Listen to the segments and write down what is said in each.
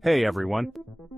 Hey everyone.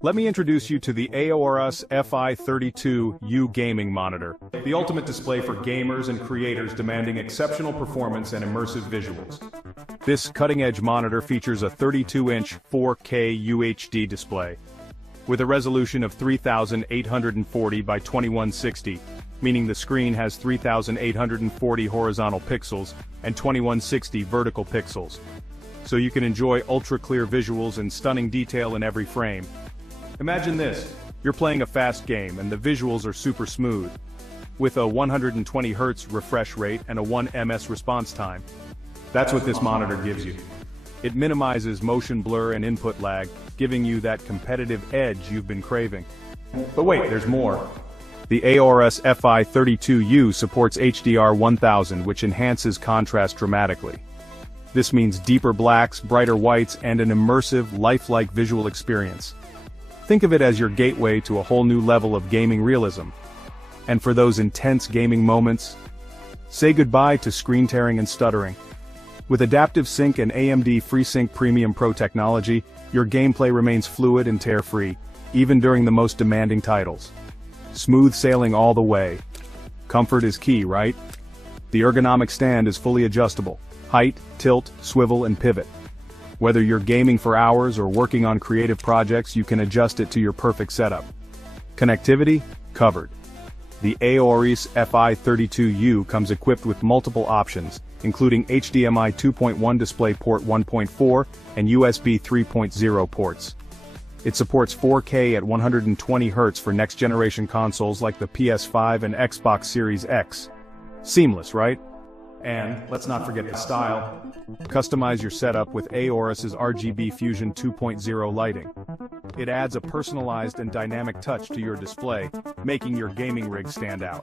Let me introduce you to the AORUS FI32U Gaming Monitor, the ultimate display for gamers and creators demanding exceptional performance and immersive visuals. This cutting-edge monitor features a 32-inch 4K UHD display, with a resolution of 3840 by 2160, meaning the screen has 3840 horizontal pixels and 2160 vertical pixels, so you can enjoy ultra-clear visuals and stunning detail in every frame. Imagine this, you're playing a fast game and the visuals are super smooth, with a 120 Hz refresh rate and a 1 ms response time. That's what this monitor gives you. It minimizes motion blur and input lag, giving you that competitive edge you've been craving. But wait, there's more. The AORUS FI32U supports HDR 1000, which enhances contrast dramatically. This means deeper blacks, brighter whites, and an immersive, lifelike visual experience. Think of it as your gateway to a whole new level of gaming realism. And for those intense gaming moments, say goodbye to screen tearing and stuttering. With Adaptive Sync and AMD FreeSync Premium Pro technology, your gameplay remains fluid and tear-free, even during the most demanding titles. Smooth sailing all the way. Comfort is key, right? The ergonomic stand is fully adjustable. Height, tilt, swivel, and pivot. Whether you're gaming for hours or working on creative projects, you can adjust it to your perfect setup. Connectivity? Covered. The AORUS FI32U comes equipped with multiple options, including HDMI 2.1 DisplayPort 1.4 and USB 3.0 ports. It supports 4K at 120 Hz for next-generation consoles like the PS5 and Xbox Series X. Seamless, right? And, let's not forget the style. Customize your setup with AORUS's RGB Fusion 2.0 lighting. It adds a personalized and dynamic touch to your display, making your gaming rig stand out.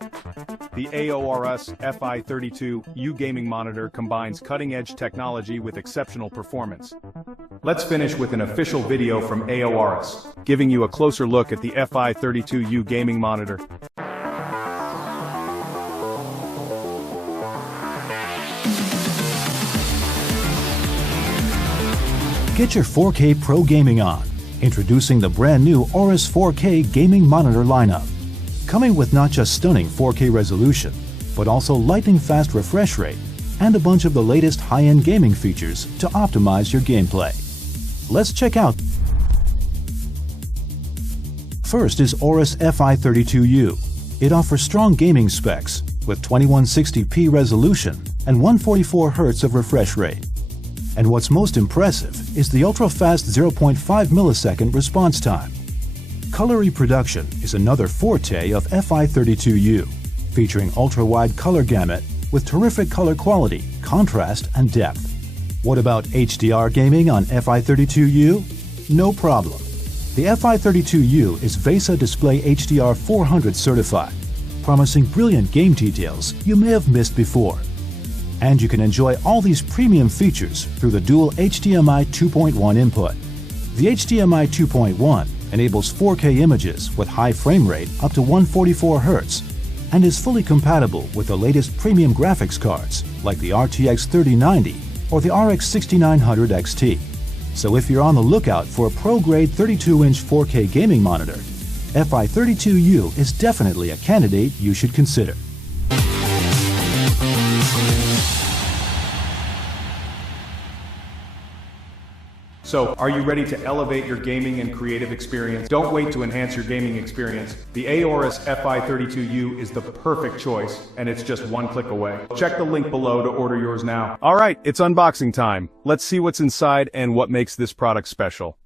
The AORUS FI32U Gaming Monitor combines cutting-edge technology with exceptional performance. Let's finish with an official video from AORUS, giving you a closer look at the FI32U Gaming Monitor. Get your 4K Pro gaming on. Introducing the brand new AORUS 4K Gaming Monitor lineup. Coming with not just stunning 4K resolution, but also lightning-fast refresh rate and a bunch of the latest high-end gaming features to optimize your gameplay. Let's check out. First is AORUS FI32U. It offers strong gaming specs with 2160p resolution and 144 Hz of refresh rate. And what's most impressive is the ultra-fast 0.5 millisecond response time. Color reproduction is another forte of FI32U, featuring ultra-wide color gamut with terrific color quality, contrast, and depth. What about HDR gaming on FI32U? No problem. The FI32U is VESA Display HDR 400 certified, promising brilliant game details you may have missed before. And you can enjoy all these premium features through the dual HDMI 2.1 input. The HDMI 2.1 enables 4K images with high frame rate up to 144 Hz and is fully compatible with the latest premium graphics cards like the RTX 3090 or the RX 6900 XT. So if you're on the lookout for a pro-grade 32-inch 4K gaming monitor, FI32U is definitely a candidate you should consider. So, are you ready to elevate your gaming and creative experience? Don't wait to enhance your gaming experience. The AORUS FI32U is the perfect choice, and it's just one click away. Check the link below to order yours now. Alright, it's unboxing time. Let's see what's inside and what makes this product special.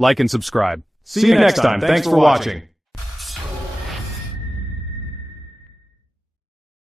like and subscribe. See you next time. Thanks for watching.